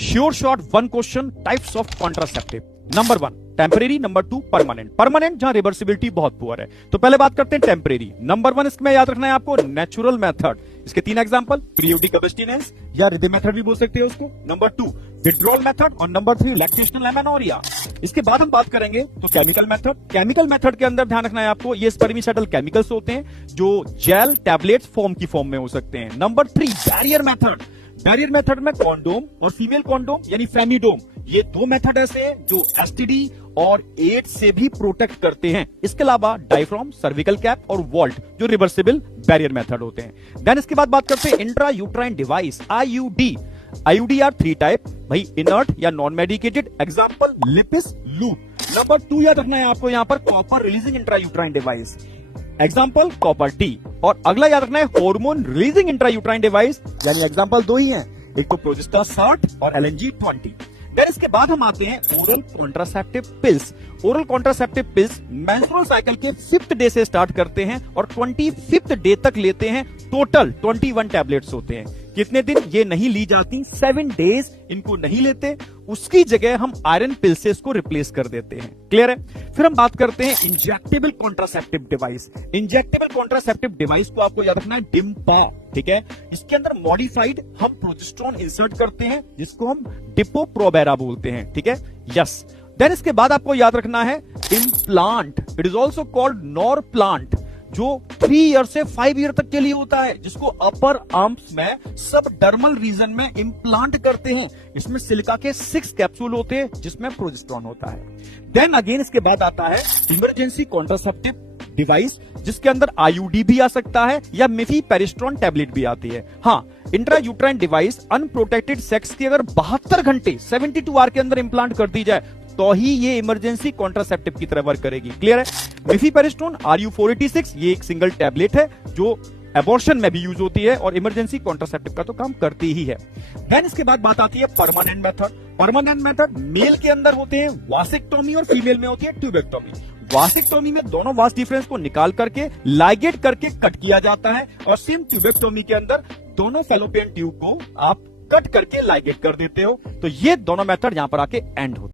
Sure short one question, types of contraceptive. Number 1 temporary, number 2 permanent. Permanent जहां reversibility बहुत poor है। तो पहले बात करते हैं टेम्परेरी। नंबर 1 इसमें याद रखना है आपको नेचुरल मेथड। इसके 3 एग्जांपल, पीरियोडिक अबस्टिनेंस या रिदम मेथड भी बोल सकते हो उसको। नंबर 2 विड्रॉल मेथड और नंबर 3 लैक्टेशनल एमेनोरिया। इसके बाद हम बात करेंगे तो केमिकल मेथड। केमिकल मेथड के अंदर ध्यान रखना है आपको, ये स्पर्मिसाइडल केमिकल्स होते हैं जो जेल टैबलेट्स फॉर्म की फॉर्म में हो सकते हैं। Number 3 barrier method. Barrier method में कॉन्डोम और फीमेल कॉन्डोम यानी फेमिडोम, ये 2 मेथड ऐसे हैं जो एसटीडी और एड्स से भी प्रोटेक्ट करते हैं। इसके अलावा डायफ्राम, सर्विकल कैप और वॉल्ट जो रिवर्सिबल बैरियर मेथड होते हैं। देन इसके बाद बात करते हैं intra uterine device, IUD. IUD are 3 type, भाई इनर्ट या non medicated. Example Lippes, loop. Number 2 याद रखना है आपको यहां पर copper releasing intra uterine device. Example copper T. और अगला याद रखना है hormone releasing intra uterine device, यानी एग्जाम्पल 2 ही हैं, एक तो प्रोजेस्टा 60 और एलएनजी 20। देन इसके बाद हम आते हैं oral contraceptive pills. Oral contraceptive pills menstrual cycle के 5th डे से स्टार्ट करते हैं और 25th डे तक लेते हैं। टोटल 21 टैबलेट्स होते हैं। कितने दिन ये नहीं ली जाती? 7 डेज इनको नहीं लेते, उसकी जगह हम आयरन पिल से इसको रिप्लेस कर देते हैं। क्लियर है? फिर हम बात करते हैं injectable contraceptive device. Injectable contraceptive device को आपको याद रखना है डिम्पा, ठीक है। इसके अंदर मॉडिफाइड हम प्रोजेस्टेरोन इंसर्ट करते हैं जिसको हम डिपो-प्रोवेरा बोलते हैं, ठीक है। यस। देन इसके बाद आपको याद रखना है implant. It is also called nor plant, जो 3 ईयर से 5 ईयर तक के लिए होता है, जिसको अपर आर्म्स में सब डर्मल रीजन में इम्प्लांट करते हैं। इसमें सिलिका के 6 कैप्सूल होते हैं जिसमें प्रोजेस्टेरोन होता है। देन अगेन इसके बाद आता है इमरजेंसी कॉन्ट्रासेप्टिव डिवाइस, जिसके अंदर आईयूडी भी आ सकता है या मिफीपेरिस्ट्रोन टैबलेट भी आती है। हाँ, intra uterine device unprotected sex की अगर 72 घंटे 72 आवर के अंदर इंप्लांट कर दी जाए तो ही ये इमरजेंसी कॉन्ट्रासेप्टिव की तरह वर्क करेगी। क्लियर है? मिफीपेरिस्ट्रोन RU486 ये एक सिंगल टैबलेट है जो एबॉर्शन में भी यूज होती है और इमरजेंसी कॉन्ट्रासेप्टिव का तो काम करती ही है। देन इसके बाद बात आती है permanent method. Permanent method male के अंदर होते हैं वासेक्टोमी और फीमेल में होती है ट्यूबेक्टोमी। वासेक्टोमी में दोनों वास डिफरेंस को निकाल करके लाइगेट करके कट किया जाता है और सेम ट्यूबेक्टोमी के अंदर दोनों फैलोपियन ट्यूब को आप कट करके लाइगेट कर देते हो। तो ये दोनों मेथड यहां पर आके एंड होते हैं।